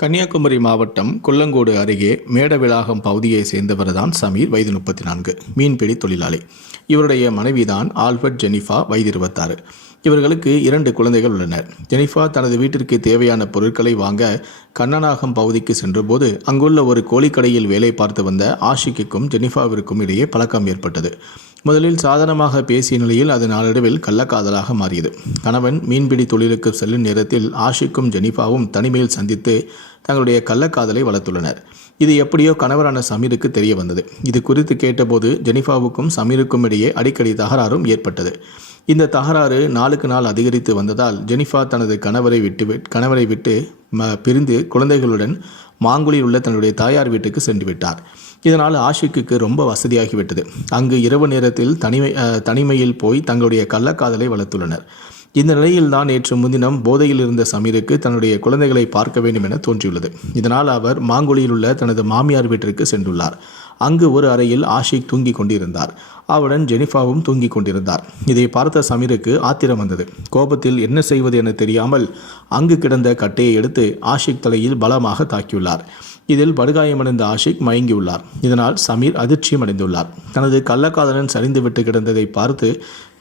கன்னியாகுமரி மாவட்டம் குள்ளங்கோடு அருகே மேடவிளாகம் பகுதியை சேர்ந்தவர் தான் சமீர் வயது முப்பத்தி நான்கு மீன்பிடி தொழிலாளி. இவருடைய மனைவிதான் ஆல்பர்ட் ஜெனிஃபா வயது இருபத்தாறு. இவர்களுக்கு இரண்டு குழந்தைகள் உள்ளனர். ஜெனிஃபா தனது வீட்டிற்கு தேவையான பொருட்களை வாங்க கண்ணனாகம் பகுதிக்கு சென்றபோது அங்குள்ள ஒரு கோழிக்கடையில் வேலை பார்த்து வந்த ஆஷிக்குக்கும் ஜெனிஃபாவிற்கும் இடையே பழக்கம் ஏற்பட்டது. முதலில் சாதாரணமாக பேசிய நிலையில் அது நாளடைவில் கள்ளக்காதலாக மாறியது. கணவன் மீன்பிடி தொழிலுக்கு செல்லும் நேரத்தில் ஆஷிக்கும் ஜெனிஃபாவும் தனிமையில் சந்தித்து தங்களுடைய கள்ளக்காதலை வளர்த்துள்ளனர். இது எப்படியோ கணவரான சமீருக்கு தெரிய வந்தது. இது குறித்து கேட்டபோது ஜெனிஃபாவுக்கும் சமீருக்கும் இடையே அடிக்கடி தகராறும் ஏற்பட்டது. இந்த தகராறு நாளுக்கு நாள் அதிகரித்து வந்ததால் ஜெனிஃபா தனது கணவரை விட்டு கணவரை விட்டு ம பிரிந்து குழந்தைகளுடன் மாங்குழியில் உள்ள தன்னுடைய தாயார் வீட்டுக்கு சென்று விட்டார் இதனால் ஆஷிக்குக்கு ரொம்ப வசதியாகிவிட்டது. அங்கு இரவு நேரத்தில் தனிமை தனிமையில் போய் தங்களுடைய கள்ளக்காதலை வளர்த்துள்ளனர். இந்த நிலையில் தான் நேற்று முன்தினம் போதையில் இருந்த சமீருக்கு தன்னுடைய குழந்தைகளை பார்க்க வேண்டும் என தோன்றியுள்ளது. இதனால் அவர் மாங்குழியில் உள்ள தனது மாமியார் வீட்டிற்கு சென்றுள்ளார். அங்கு ஒரு அறையில் ஆஷிக் தூங்கிக் கொண்டிருந்தார். அவருடன் ஜெனிஃபாவும் தூங்கிக் கொண்டிருந்தார். இதை பார்த்த சமீருக்கு ஆத்திரம் வந்தது. கோபத்தில் என்ன செய்வது என தெரியாமல் அங்கு கிடந்த கட்டையை எடுத்து ஆஷிக் தலையில் பலமாக தாக்கியுள்ளார். இதில் படுகாயமடைந்த ஆஷிக் மயங்கியுள்ளார். இதனால் சமீர் அதிர்ச்சியும் அடைந்துள்ளார் தனது கள்ளக்காதலன் சரிந்துவிட்டு கிடந்ததை பார்த்து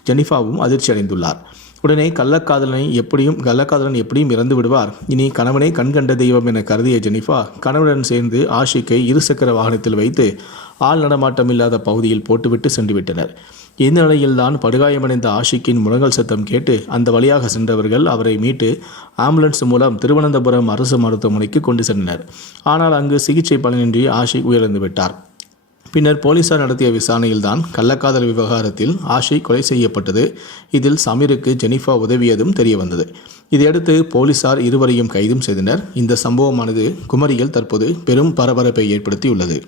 ஜெனிஃபாவும் அதிர்ச்சி அடைந்துள்ளார் உடனே கள்ளக்காதலனை எப்படியும் கள்ளக்காதலன் எப்படியும் இறந்து விடுவார். இனி கணவனை கண்கண்ட தெய்வம் என கருதிய ஜெனிஃபா கணவனுடன் சேர்ந்து ஆஷிக்கை இருசக்கர வாகனத்தில் வைத்து ஆள் நடமாட்டம் இல்லாத பகுதியில் போட்டுவிட்டு சென்று விட்டனர் இந்த நிலையில்தான் படுகாயமடைந்த ஆஷிக்கின் முழங்கல் சத்தம் கேட்டு அந்த வழியாக சென்றவர்கள் அவரை மீட்டு ஆம்புலன்ஸ் மூலம் திருவனந்தபுரம் அரசு மருத்துவமனைக்கு கொண்டு சென்றனர். ஆனால் அங்கு சிகிச்சை பலனின்றி ஆஷிக் உயிரிழந்து விட்டார். பின்னர் போலீசார் நடத்திய விசாரணையில்தான் கள்ளக்காதல் விவகாரத்தில் ஆஷை கொலை செய்யப்பட்டது. இதில் சமீருக்கு ஜெனிஃபா உதவியதும் தெரியவந்தது. இதையடுத்து போலீசார் இருவரையும் கைதும் செய்தனர். இந்த சம்பவமானது குமரியில் தற்போது பெரும் பரபரப்பை ஏற்படுத்தியுள்ளது.